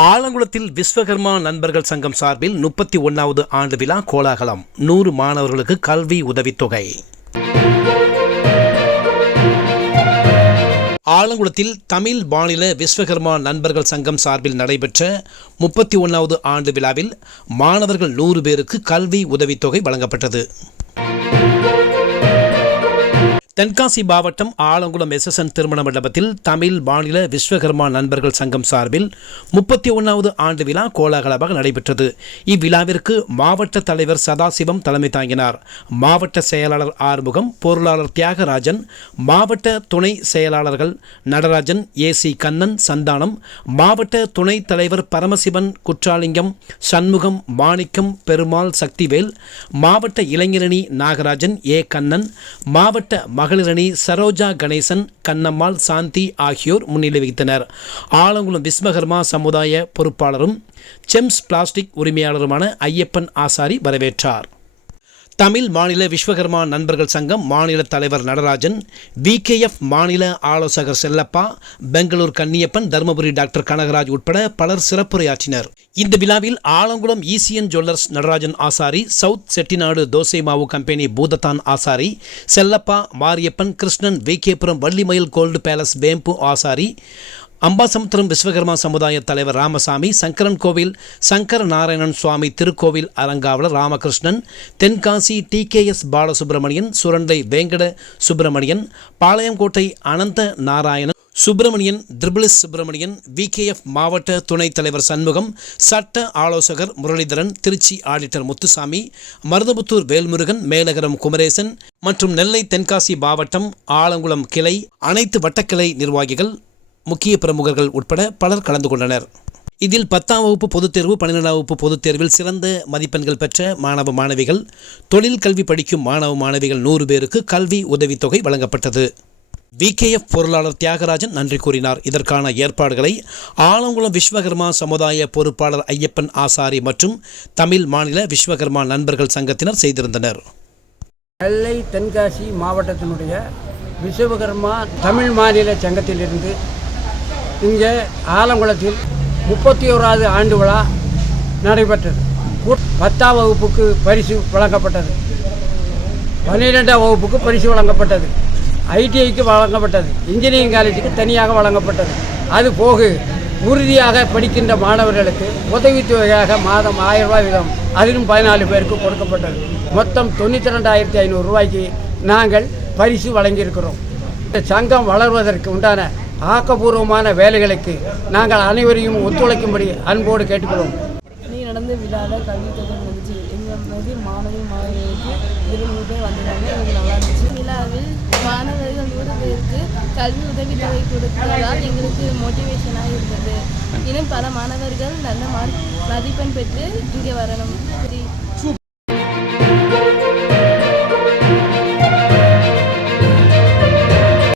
ஆலங்குளத்தில் விஸ்வகர்மா நண்பர்கள் சங்கம் சார்பில் முப்பத்தி ஒன்றாவது ஆண்டு விழா கோலாகலம். நூறு மாணவர்களுக்கு கல்வி உதவித்தொகை. ஆலங்குளத்தில் தமிழ் மாநில விஸ்வகர்மா நண்பர்கள் சங்கம் சார்பில் நடைபெற்ற முப்பத்தி ஒன்றாவது ஆண்டு விழாவில் மாணவர்கள் நூறு பேருக்கு கல்வி உதவித்தொகை வழங்கப்பட்டது. தென்காசி மாவட்டம் ஆலங்குளம் எஸ்எஸ்என் திருமண மண்டபத்தில் தமிழ் மாநில விஸ்வகர்மா நண்பர்கள் சங்கம் சார்பில் முப்பத்தி ஒன்றாவது ஆண்டு விழா கோலாகலமாக நடைபெற்றது. இவ்விழாவிற்கு மாவட்ட தலைவர் சதாசிவம் தலைமை தாங்கினார். மாவட்ட செயலாளர் ஆறுமுகம் பொருளாளர் தியாகராஜன் மாவட்ட துணை செயலாளர்கள் நடராஜன் ஏ சி கண்ணன் சந்தானம் மாவட்ட துணைத் தலைவர் பரமசிவன் குற்றாலிங்கம் சண்முகம் மாணிக்கம் பெருமாள் சக்திவேல் மாவட்ட இளைஞரணி நாகராஜன் ஏ கண்ணன் மாவட்ட மகளிரணி சரோஜா கணேசன் கண்ணம்மாள் சாந்தி ஆகியோர் முன்னிலை வகித்தனர். ஆலங்குளம் விஸ்வகர்மா சமுதாய பொறுப்பாளரும் செம்ஸ் பிளாஸ்டிக் உரிமையாளருமான ஐயப்பன் ஆசாரி வரவேற்றார். தமிழ் மாநில விஸ்வகர்மா நண்பர்கள் சங்கம் மாநில தலைவர் நடராஜன் விகேஎஃப் மாநில ஆலோசகர் செல்லப்பா பெங்களூர் கன்னியப்பன் தருமபுரி டாக்டர் கனகராஜ் உட்பட பலர் சிறப்புரையாற்றினர். இந்த விழாவில் ஆலங்குளம் ஈசியன் ஜுவல்லர்ஸ் நடராஜன் ஆசாரி சவுத் செட்டிநாடு தோசை மாவு company Boothathan Asari Chellappa Mariappan Krishnan VK Puram Vallimayil gold palace Vembu Asari Ambasamudram Vishwakarma சமுதாய தலைவர் ராமசாமி சங்கரன் கோவில் சங்கர நாராயணன் சுவாமி திருக்கோவில் அரங்காவலர் Ramakrishnan Tenkasi T K S Balasubramanian Surandai Venkata Subramanian Palayamkottai Anantha Narayanan Subramanian திரிபிளிஸ் Subramanian VKF மாவட்ட துணைத் தலைவர் சண்முகம் சட்ட ஆலோசகர் முரளிதரன் திருச்சி ஆடிட்டர் முத்துசாமி மருதபுத்தூர் வேல்முருகன் மேலகரம் குமரேசன் மற்றும் நெல்லை தென்காசி மாவட்டம் ஆலங்குளம் கிளை அனைத்து வட்டக்கிளை நிர்வாகிகள் முக்கிய பிரமுகர்கள் உட்பட பலர் கலந்து கொண்டனர். இதில் பத்தாம் வகுப்பு பொதுத் தேர்வு பன்னிரெண்டாம் வகுப்பு பொதுத் தேர்வில் சிறந்த மதிப்பெண்கள் பெற்ற மாணவ மாணவிகள் தொழில் கல்வி படிக்கும் மாணவ மாணவிகள் நூறு பேருக்கு கல்வி உதவித்தொகை வழங்கப்பட்டது. விகேஎஃப் பொருளாளர் தியாகராஜன் நன்றி கூறினார். இதற்கான ஏற்பாடுகளை ஆலங்குளம் விஸ்வகர்மா சமுதாய பொறுப்பாளர் ஐயப்பன் ஆசாரி மற்றும் தமிழ் மாநில விஸ்வகர்மா நண்பர்கள் சங்கத்தினர் செய்திருந்தனர். நெல்லை தென்காசி மாவட்டத்தினுடைய விஸ்வகர்மா தமிழ் மாநில சங்கத்திலிருந்து இங்கே ஆலங்குளத்தில் முப்பத்தி ஓராவது ஆண்டு விழா நடைபெற்றது. பத்தாம் வகுப்புக்கு பரிசு வழங்கப்பட்டது. பன்னிரெண்டாம் வகுப்புக்கு பரிசு வழங்கப்பட்டது. ஐடிஐக்கு வழங்கப்பட்டது. இன்ஜினியரிங் காலேஜுக்கு தனியாக வழங்கப்பட்டது. அது போக உறுதியாக படிக்கின்ற மாணவர்களுக்கு உதவித்தொகையாக மாதம் ஆயிரம் ரூபாய் வீதம் அதிலும் பதினாலு பேருக்கு கொடுக்கப்பட்டது. மொத்தம் தொண்ணூற்றி ரெண்டாயிரத்தி ஐநூறு ரூபாய்க்கு நாங்கள் பரிசு வழங்கியிருக்கிறோம். இந்த சங்கம் வளர்வதற்கு உண்டான ஆக்கப்பூர்வமான வேலைகளுக்கு நாங்கள் அனைவரையும் ஒத்துழைக்கும்படி அன்போடு கேட்டுக்கிறோம் நீ நடந்த விழாவில் கல்வி தொகை முடிஞ்சு எங்கள் மாதிரி மாணவி மாணவிகளுக்கு இருநூறு பேர் வந்திருந்தாங்க. எங்களுக்கு நல்லா இருந்துச்சு. விழாவில் மாணவர்கள் நூறு பேருக்கு கல்வி உதவித்தொகை கொடுத்ததால் எங்களுக்கு மோட்டிவேஷனாக இருந்தது. இன்னும் பல மாணவர்கள் நல்ல மார்க் மதிப்பெண் பெற்று இங்கே வரணும். சரி.